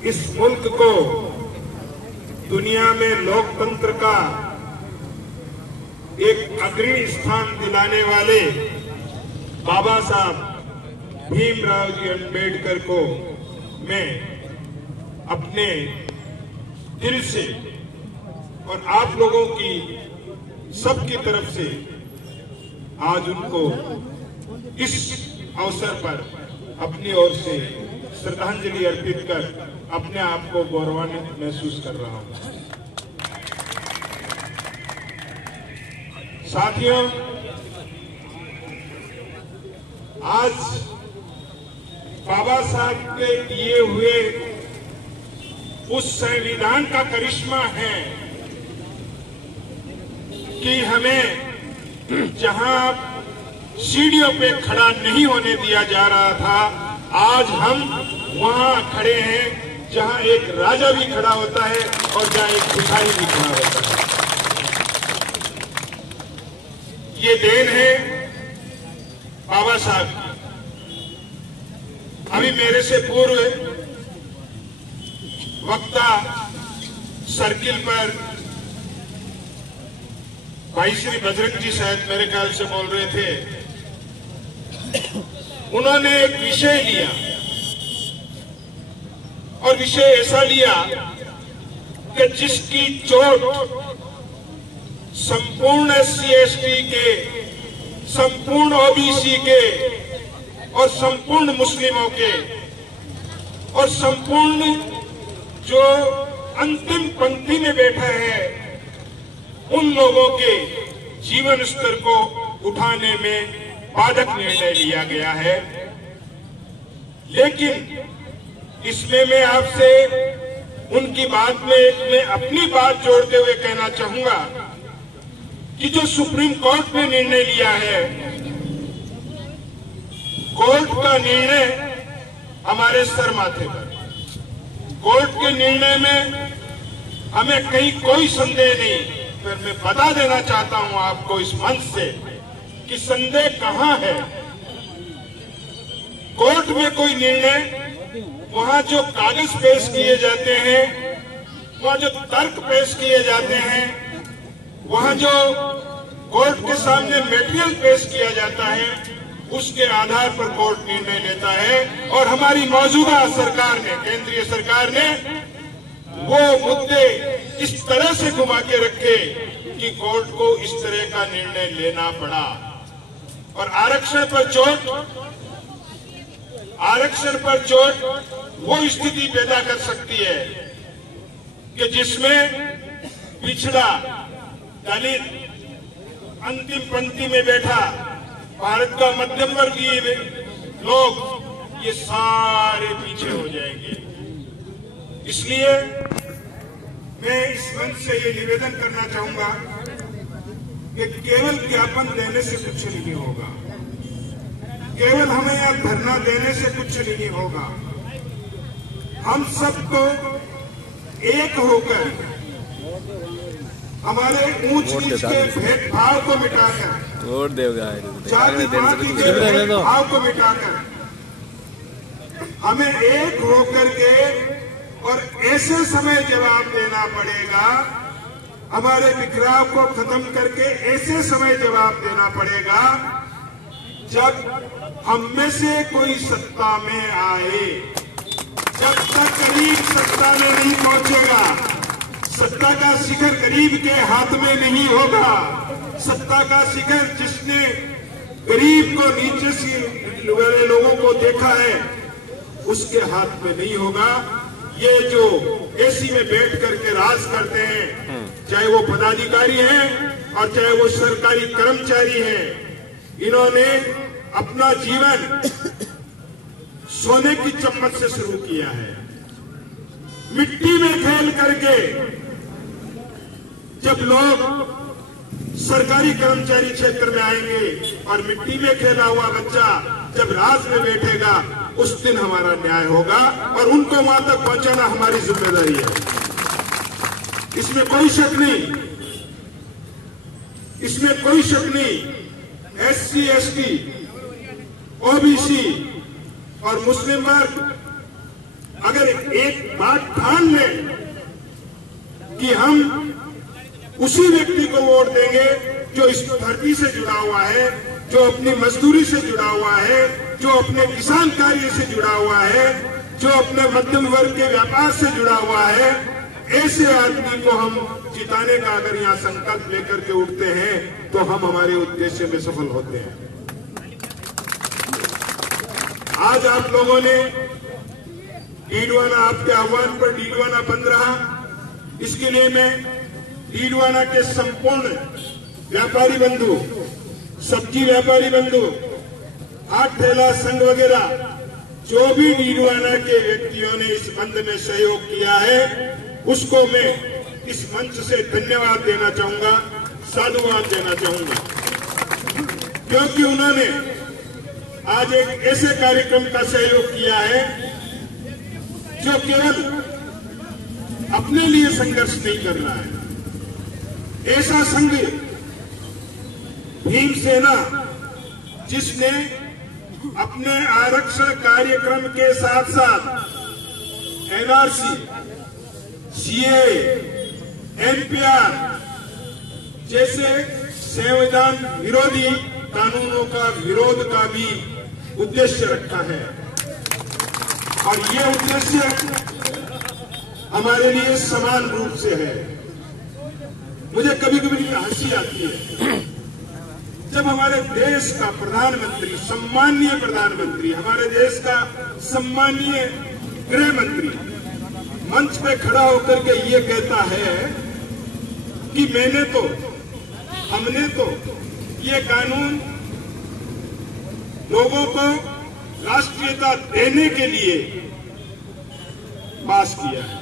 इस मुल्क को दुनिया में लोकतंत्र का एक अग्रणी स्थान दिलाने वाले बाबा साहब भीमराव जी अम्बेडकर को मैं अपने दिल से और आप लोगों की सबकी तरफ से आज उनको इस अवसर पर अपनी ओर से श्रद्धांजलि अर्पित कर अपने आप को गौरवान्वित महसूस कर रहा हूं। साथियों, आज बाबा साहब के दिए हुए उस संविधान का करिश्मा है कि हमें जहां सीढ़ियों पे खड़ा नहीं होने दिया जा रहा था, आज हम वहां खड़े हैं जहां एक राजा भी खड़ा होता है और जहां एक भिखारी भी खड़ा होता है। ये देन है बाबा साहब की। अभी मेरे से पूर्व वक्ता सर्किल पर भाई श्री बजरंग जी शायद मेरे ख्याल से बोल रहे थे। उन्होंने एक विषय लिया और विषय ऐसा लिया कि जिसकी चोट संपूर्ण SC/ST के, संपूर्ण OBC के और संपूर्ण मुस्लिमों के और संपूर्ण जो अंतिम पंक्ति में बैठा है उन लोगों के जीवन स्तर को उठाने में बाधक निर्णय लिया गया है। लेकिन इसमें मैं आपसे उनकी बात में मैं अपनी बात जोड़ते हुए कहना चाहूंगा कि जो सुप्रीम कोर्ट ने निर्णय लिया है, कोर्ट का निर्णय हमारे सर माथे पर। कोर्ट के निर्णय में हमें कहीं कोई संदेह नहीं, पर मैं बता देना चाहता हूं आपको इस मंच से कि संदेह कहां है। कोर्ट में कोई निर्णय, वहां जो कागज पेश किए जाते हैं, वहां जो तर्क पेश किए जाते हैं, वहां जो कोर्ट के सामने मटेरियल पेश किया जाता है, उसके आधार पर कोर्ट निर्णय लेता है। और हमारी मौजूदा सरकार ने, केंद्रीय सरकार ने वो मुद्दे इस तरह से घुमा के रखे कि कोर्ट को इस तरह का निर्णय लेना पड़ा। और आरक्षण पर चोट वो स्थिति पैदा कर सकती है कि जिसमें पिछड़ा, दलित, अंतिम पंक्ति में बैठा भारत का मध्यम वर्गीय लोग, ये सारे पीछे हो जाएंगे। इसलिए मैं इस मंच से ये निवेदन करना चाहूंगा कि केवल ज्ञापन देने से कुछ नहीं होगा, केवल हमें यहां धरना देने से कुछ नहीं होगा। हम सबको एक होकर हमारे ऊंच नीच के भेदभाव को मिटाकर, जाति पाति के भेदभाव को मिटाकर हमें एक होकर के और ऐसे समय जवाब देना पड़ेगा, हमारे बिखराव को खत्म करके ऐसे समय जवाब देना पड़ेगा जब हम में से कोई सत्ता में आए। जब तक गरीब सत्ता में नहीं पहुंचेगा, सत्ता का शिखर गरीब के हाथ में नहीं होगा। सत्ता का शिखर जिसने गरीब को, नीचे से वाले लोगों को देखा है, उसके हाथ में नहीं होगा। ये जो एसी में बैठ करके राज करते हैं, चाहे वो पदाधिकारी हैं और चाहे वो सरकारी कर्मचारी हैं, इन्होंने अपना जीवन सोने की चम्मच से शुरू किया है। मिट्टी में खेल करके जब लोग सरकारी कर्मचारी क्षेत्र में आएंगे और मिट्टी में खेला हुआ बच्चा जब राज में बैठेगा, उस दिन हमारा न्याय होगा और उनको वहां तक पहुंचाना हमारी जिम्मेदारी है। इसमें कोई शक नहीं, इसमें कोई शक नहीं। SC/ST, OBC और मुस्लिम वर्ग अगर एक बात ठान लें कि हम उसी व्यक्ति को वोट देंगे जो इस धरती से जुड़ा हुआ है, जो अपनी मजदूरी से जुड़ा हुआ है, जो अपने किसान कार्य से जुड़ा हुआ है, जो अपने मध्यम वर्ग के व्यापार से जुड़ा हुआ है। ऐसे आदमी को हम जिताने का अगर यहाँ संकल्प लेकर के उठते हैं तो हम हमारे उद्देश्य में सफल होते हैं। आज आप लोगों ने डीडवाना, आपके आह्वान पर डीडवाना बंद रहा, इसके लिए मैं डीडवाना के संपूर्ण व्यापारी बंधु, सब्जी व्यापारी बंधु, हाट ठेला संघ वगैरह जो भी डीडवाना के व्यक्तियों ने इस बंद में सहयोग किया है, उसको मैं इस मंच से धन्यवाद देना चाहूंगा, साधुवाद देना चाहूंगा, क्योंकि उन्होंने आज एक ऐसे कार्यक्रम का सहयोग किया है जो केवल अपने लिए संघर्ष नहीं कर रहा है। ऐसा संघ भीमसेना, जिसने अपने आरक्षण कार्यक्रम के साथ साथ एनआरसी, सीए, एनपीआर जैसे संविधान विरोधी कानूनों का विरोध का भी उद्देश्य रखा है। और ये उद्देश्य हमारे लिए समान रूप से है। मुझे कभी कभी हंसी आती है जब हमारे देश का प्रधानमंत्री, सम्मानीय प्रधानमंत्री, हमारे देश का सम्मानीय गृह मंत्री मंच पे खड़ा होकर के ये कहता है कि हमने तो ये कानून लोगों को राष्ट्रीयता देने के लिए पास किया है।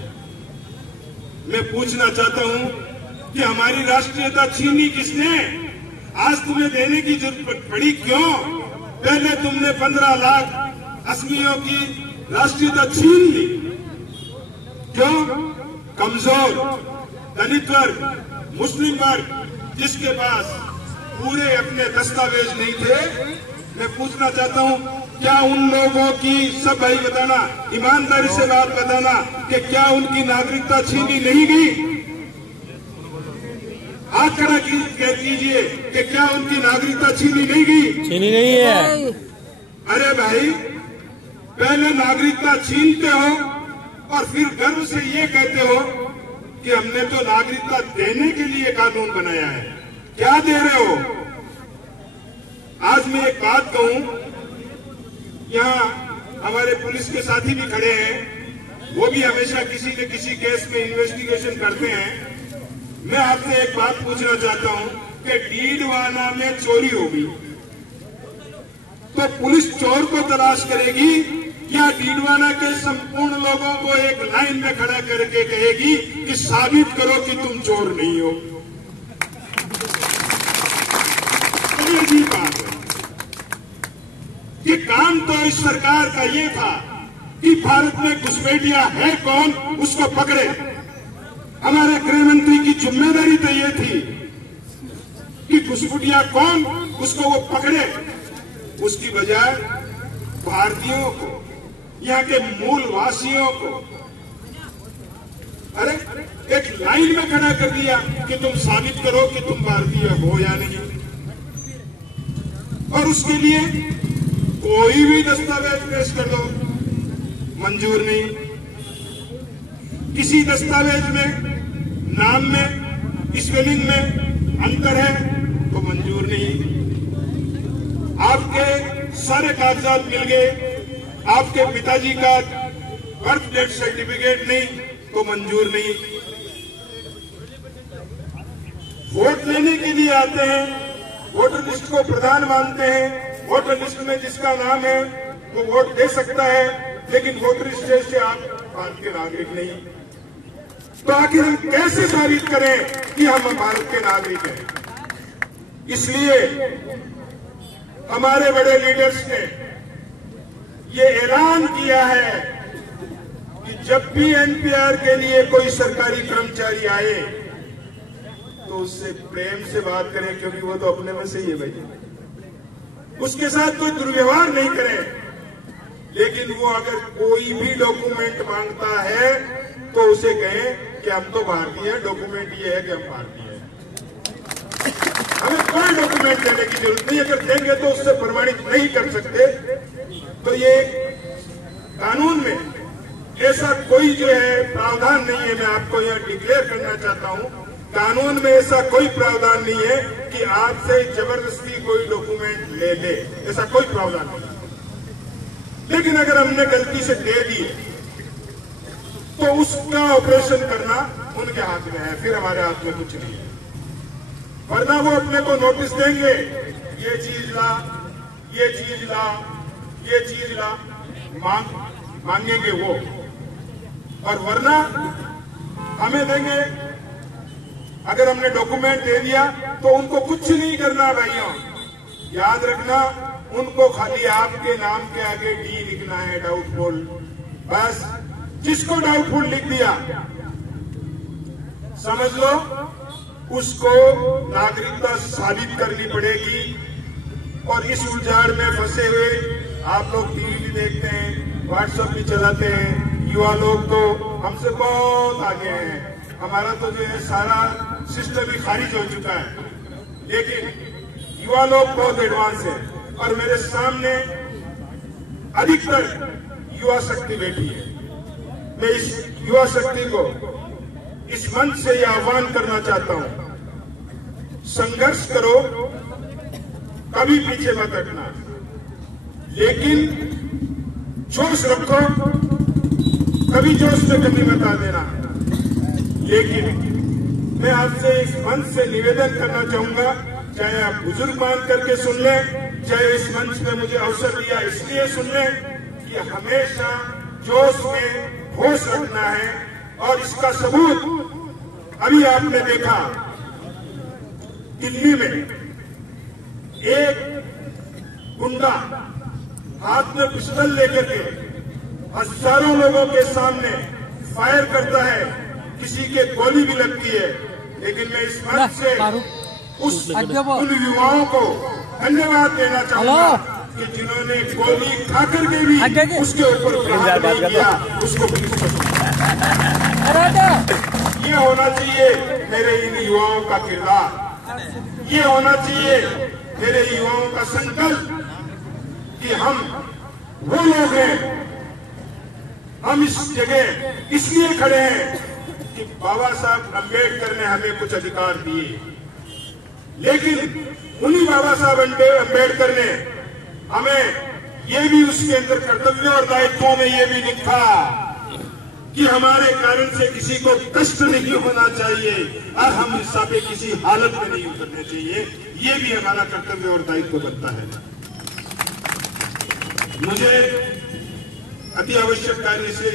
मैं पूछना चाहता हूं कि हमारी राष्ट्रीयता छीनी किसने? आज तुम्हें देने की जरूरत पड़ी क्यों? पहले तुमने 15 लाख असमियों की राष्ट्रीयता छीन ली क्यों? कमजोर, दलित वर्ग, मुस्लिम वर्ग, जिसके पास पूरे अपने दस्तावेज नहीं थे, मैं पूछना चाहता हूं, क्या उन लोगों की, सब भाई बताना, ईमानदारी से बात बताना, कि क्या उनकी नागरिकता छीनी नहीं गई? हाथ खड़ा कीजिए कि क्या उनकी नागरिकता छीनी नहीं गई? छीनी नहीं है। अरे भाई, पहले नागरिकता छीनते हो और फिर गर्व से ये कहते हो कि हमने तो नागरिकता देने के लिए कानून बनाया है। क्या दे रहे हो? आज मैं एक बात कहूं, यहाँ हमारे पुलिस के साथी भी खड़े हैं, वो भी हमेशा किसी न किसी केस में इन्वेस्टिगेशन करते हैं। मैं आपसे एक बात पूछना चाहता हूं कि डीडवाना में चोरी होगी तो पुलिस चोर को तलाश करेगी या डीडवाना के संपूर्ण लोगों को एक लाइन में खड़ा करके कहेगी कि साबित करो कि तुम चोर नहीं हो? ये बात है कि काम तो इस सरकार का ये था कि भारत में घुसपैठिया है कौन, उसको पकड़े। हमारे गृह मंत्री की जिम्मेदारी तो ये थी कि घुसपैठिया कौन, उसको वो पकड़े। उसकी बजाय भारतीयों को, यहाँ के मूल वासियों को, अरे एक लाइन में खड़ा कर दिया कि तुम साबित करो कि तुम भारतीय हो या नहीं। और उसके लिए कोई भी दस्तावेज पेश कर दो, मंजूर नहीं। किसी दस्तावेज में नाम में, स्पेलिंग में अंतर है तो मंजूर नहीं। आपके सारे कागजात मिल गए, आपके पिताजी का बर्थ डेट सर्टिफिकेट नहीं तो मंजूर नहीं। वोट लेने के लिए आते हैं, वोटर लिस्ट को प्रधान मानते हैं, वोटर लिस्ट में जिसका नाम है वो वोट दे सकता है, लेकिन वोटर लिस्ट से आप भारत के नागरिक नहीं। तो आखिर हम कैसे साबित करें कि हम भारत के नागरिक हैं? इसलिए हमारे बड़े लीडर्स ने ये ऐलान किया है कि जब भी एनपीआर के लिए कोई सरकारी कर्मचारी आए तो उससे प्रेम से बात करें, क्योंकि वो तो अपने में से ही है भाई। उसके साथ कोई दुर्व्यवहार नहीं करें। लेकिन वो अगर कोई भी डॉक्यूमेंट मांगता है तो उसे कहें कि हम तो भारतीय हैं, डॉक्यूमेंट ये है कि हम भारतीय हैं। हमें कोई डॉक्यूमेंट देने की जरूरत नहीं, अगर देंगे तो उससे प्रमाणित नहीं कर सकते। तो ये कानून में ऐसा कोई जो है प्रावधान नहीं है। मैं आपको यह डिक्लेयर करना चाहता हूं, कानून में ऐसा कोई प्रावधान नहीं है कि आपसे जबरदस्ती कोई डॉक्यूमेंट ले ले, ऐसा कोई प्रावधान नहीं। लेकिन अगर हमने गलती से दे दी तो उसका ऑपरेशन करना उनके हाथ में है, फिर हमारे हाथ में कुछ नहीं है। वरना वो अपने को नोटिस देंगे, ये चीज ला, ये चीज ला, ये चीज ला, मांगेंगे वो, और वरना हमें देंगे। अगर हमने डॉक्यूमेंट दे दिया तो उनको कुछ नहीं करना भाइयों, याद रखना, उनको खाली आपके नाम के आगे डी लिखना है, डाउटफुल। बस जिसको डाउटफुल लिख दिया समझ लो उसको नागरिकता साबित करनी पड़ेगी। और इस उलझाड़ में फंसे हुए आप लोग टीवी भी देखते हैं, व्हाट्सएप भी चलाते हैं, युवा लोग तो हमसे बहुत आगे हैं। हमारा तो जो है सारा सिस्टम ही खारिज हो चुका है, लेकिन युवा लोग बहुत एडवांस है। और मेरे सामने अधिकतर युवा शक्ति बैठी है। मैं इस युवा शक्ति को इस मंच से यह आह्वान करना चाहता हूं, संघर्ष करो, कभी पीछे मत हटना, लेकिन जोश रखो, कभी जोश में कमी मत आ देना। लेकिन मैं आपसे इस मंच से निवेदन करना चाहूंगा, चाहे आप बुजुर्ग मान करके सुन लें, चाहे इस मंच में मुझे अवसर दिया इसलिए सुन लें, कि हमेशा जोश में होश रखना है। और इसका सबूत अभी आपने देखा, दिल्ली में एक गुंडा हाथ में पिस्टल लेकर के हजारों लोगों के सामने फायर करता है, किसी के गोली भी लगती है। लेकिन मैं इस मंच से उन युवाओं को धन्यवाद देना चाहूंगा कि जिन्होंने गोली खाकर के भी उसके ऊपर प्रहार नहीं किया, उसको ये होना चाहिए मेरे इन युवाओं का किरदार, ये होना चाहिए मेरे युवाओं का संकल्प कि हम वो लोग हैं, हम इस जगह इसलिए खड़े हैं कि बाबा साहब अम्बेडकर ने हमें कुछ अधिकार दिए, लेकिन उन्हीं बाबा साहब अम्बेडकर ने हमें ये भी उसके अंदर कर्तव्यों और दायित्वों में ये भी लिखा कि हमारे कारण से किसी को कष्ट नहीं होना चाहिए और हम हिस्सा पे किसी हालत में नहीं उतरने चाहिए। ये भी हमारा कर्तव्य और दायित्व बनता है। मुझे अति आवश्यक कार्य से